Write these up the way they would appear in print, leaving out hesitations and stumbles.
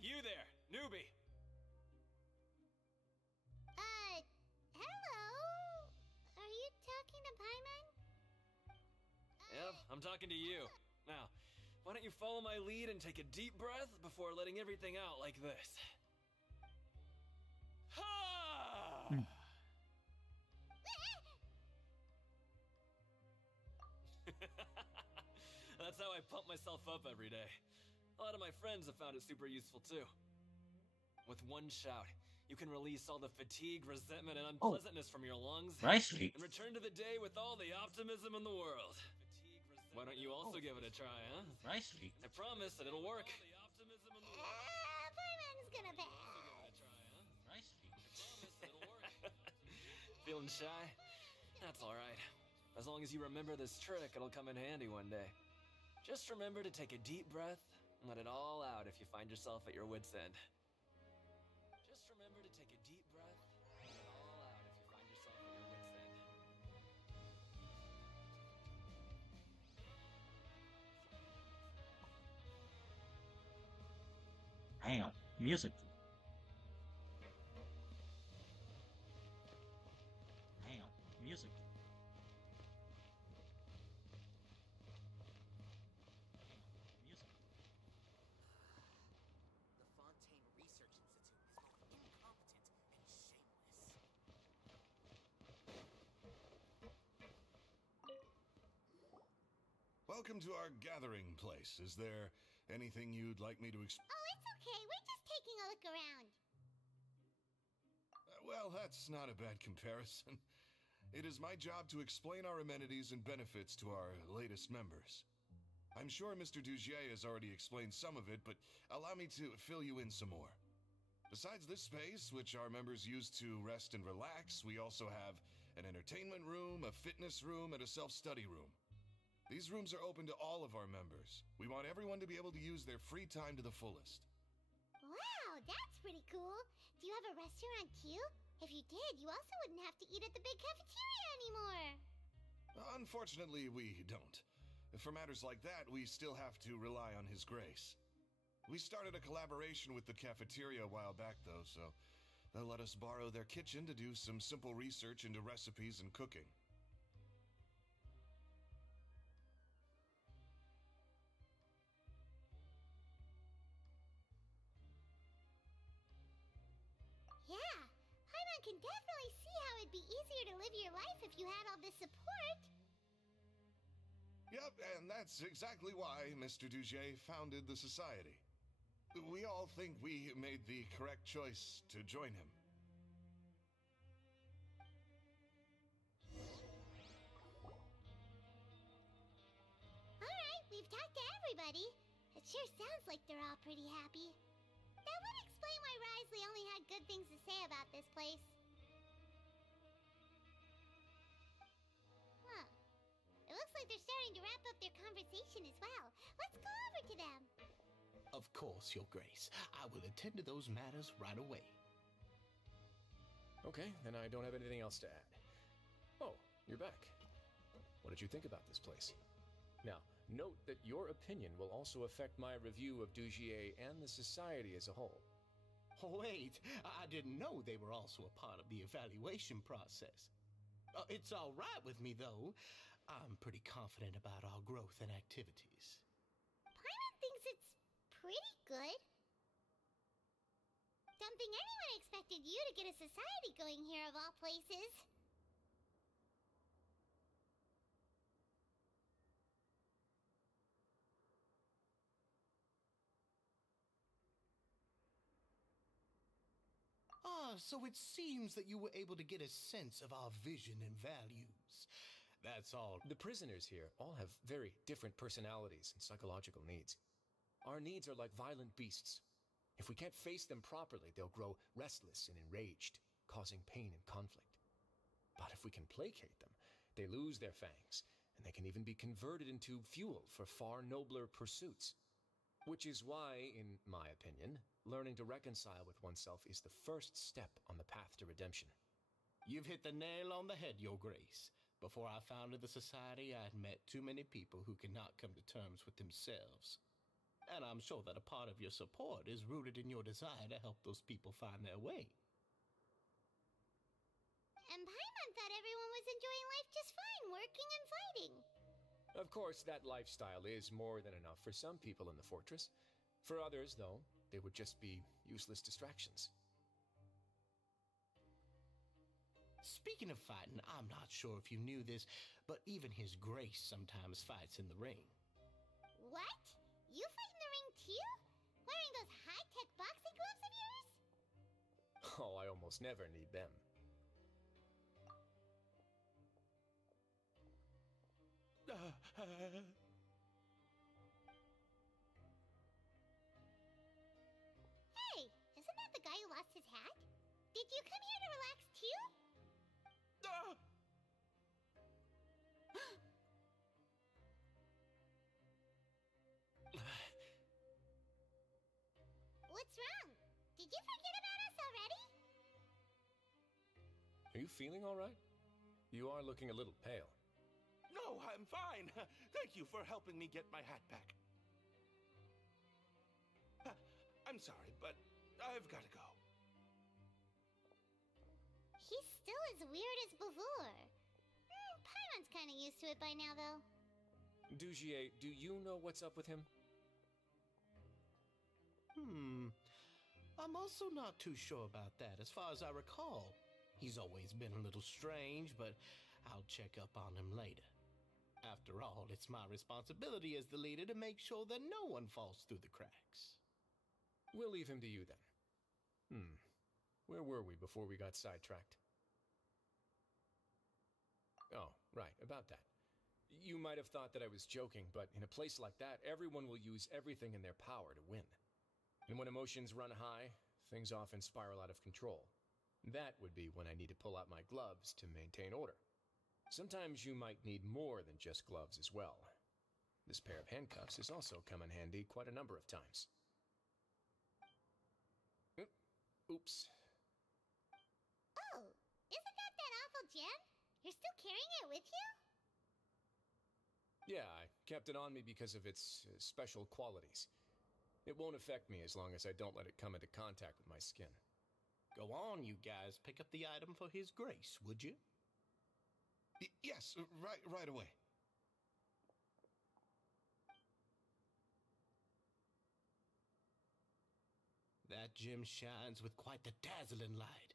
Hey, you there, newbie. Hello? Are you talking to Paimon? Yep, I'm talking to you. Now, why don't you follow my lead and take a deep breath before letting everything out like this? Ha! That's how I pump myself up every day. A lot of my friends have found it super useful too. With one shout, you can release all the fatigue, resentment, and unpleasantness from your lungs Nicely. and return to the day with all the optimism in the world. Why don't you also give it a try, huh? Nicely. I promise that it'll work. Paimon's gonna pass. Nicely. Feeling shy? That's alright. As long as you remember this trick, it'll come in handy one day. Just remember to take a deep breath and let it all out if you find yourself at your wit's end. Just remember to take a deep breath and let it all out if you find yourself at your wit's end. Damn. Music. Damn. Music. Music. The Fontaine Research Institute is both incompetent and shameless. Welcome to our gathering place. Is there anything you'd like me to Oh, it's okay. We're just taking a look around. Well, that's not a bad comparison. It is my job to explain our amenities and benefits to our latest members. I'm sure Mr. Dugier has already explained some of it, but allow me to fill you in some more. Besides this space, which our members use to rest and relax, we also have an entertainment room, a fitness room, and a self-study room. These rooms are open to all of our members. We want everyone to be able to use their free time to the fullest. Wow, that's pretty cool. Do you have a restaurant too? If you did, you also wouldn't have to eat at the big cafeteria anymore. Unfortunately, we don't. For matters like that, we still have to rely on His grace. We started a collaboration with the cafeteria a while back, though, so they'll let us borrow their kitchen to do some simple research into recipes and cooking. Yeah, Paimon can definitely see how it'd be easier to live your life if you had all this support. Yep, and that's exactly why Mr. Dugier founded the society. We all think we made the correct choice to join him. Alright, we've talked to everybody. It sure sounds like they're all pretty happy. That would explain why Risley only had good things to say about this place. Huh. It looks like they're starting to wrap up their conversation as well. Let's go over to them. Of course, Your Grace. I will attend to those matters right away. Okay, then I don't have anything else to add. Oh, you're back. What did you think about this place? Now, note that your opinion will also affect my review of Dugier and the society as a whole. Wait, I didn't know they were also a part of the evaluation process. It's all right with me, though. I'm pretty confident about our growth and activities. Paimon thinks it's pretty good. Don't think anyone expected you to get a society going here of all places. Ah, so it seems that you were able to get a sense of our vision and values. That's all. The prisoners here all have very different personalities and psychological needs. Our needs are like violent beasts. If we can't face them properly, they'll grow restless and enraged, causing pain and conflict. But if we can placate them, they lose their fangs, and they can even be converted into fuel for far nobler pursuits. Which is why, in my opinion, learning to reconcile with oneself is the first step on the path to redemption. You've hit the nail on the head, Your Grace. Before I founded the society, I had met too many people who could not come to terms with themselves. And I'm sure that a part of your support is rooted in your desire to help those people find their way. And Paimon thought everyone was enjoying life just fine, working and fighting. Of course, that lifestyle is more than enough for some people in the fortress. For others, though, they would just be useless distractions. Speaking of fighting, I'm not sure if you knew this, but even His Grace sometimes fights in the ring. What? You fight in the ring too? Wearing those high-tech boxing gloves of yours? Oh, I almost never need them. Hey, isn't that the guy who lost his hat? Did you come here to relax too? What's wrong? Did you forget about us already? Are you feeling all right? You are looking a little pale. No, I'm fine. Thank you for helping me get my hat back. I'm sorry, but I've got to go. He's still as weird as before. Paimon's kind of used to it by now, though. Dugier, do you know what's up with him? I'm also not too sure about that. As far as I recall, he's always been a little strange, but I'll check up on him later. After all, it's my responsibility as the leader to make sure that no one falls through the cracks. We'll leave him to you then. Where were we before we got sidetracked? Oh, right, about that. You might have thought that I was joking, but in a place like that, everyone will use everything in their power to win. And when emotions run high, things often spiral out of control. That would be when I need to pull out my gloves to maintain order. Sometimes you might need more than just gloves as well. This pair of handcuffs has also come in handy quite a number of times. Oops. Oh, isn't that awful gem? You're still carrying it with you? Yeah, I kept it on me because of its special qualities. It won't affect me as long as I don't let it come into contact with my skin. Go on, you guys. Pick up the item for His Grace, would you? Yes, right away. That gem shines with quite the dazzling light.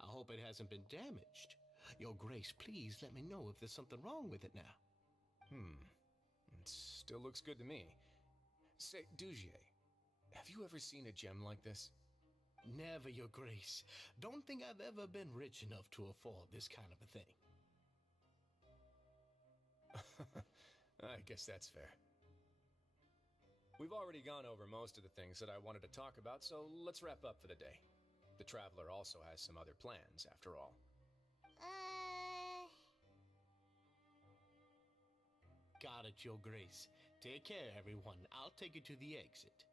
I hope it hasn't been damaged. Your Grace, please let me know if there's something wrong with it now. It still looks good to me. Say, Dugier, have you ever seen a gem like this? Never, Your Grace. Don't think I've ever been rich enough to afford this kind of a thing. I guess that's fair. We've already gone over most of the things that I wanted to talk about, so let's wrap up for the day. The Traveler also has some other plans, after all. Got it, Your Grace. Take care, everyone. I'll take you to the exit.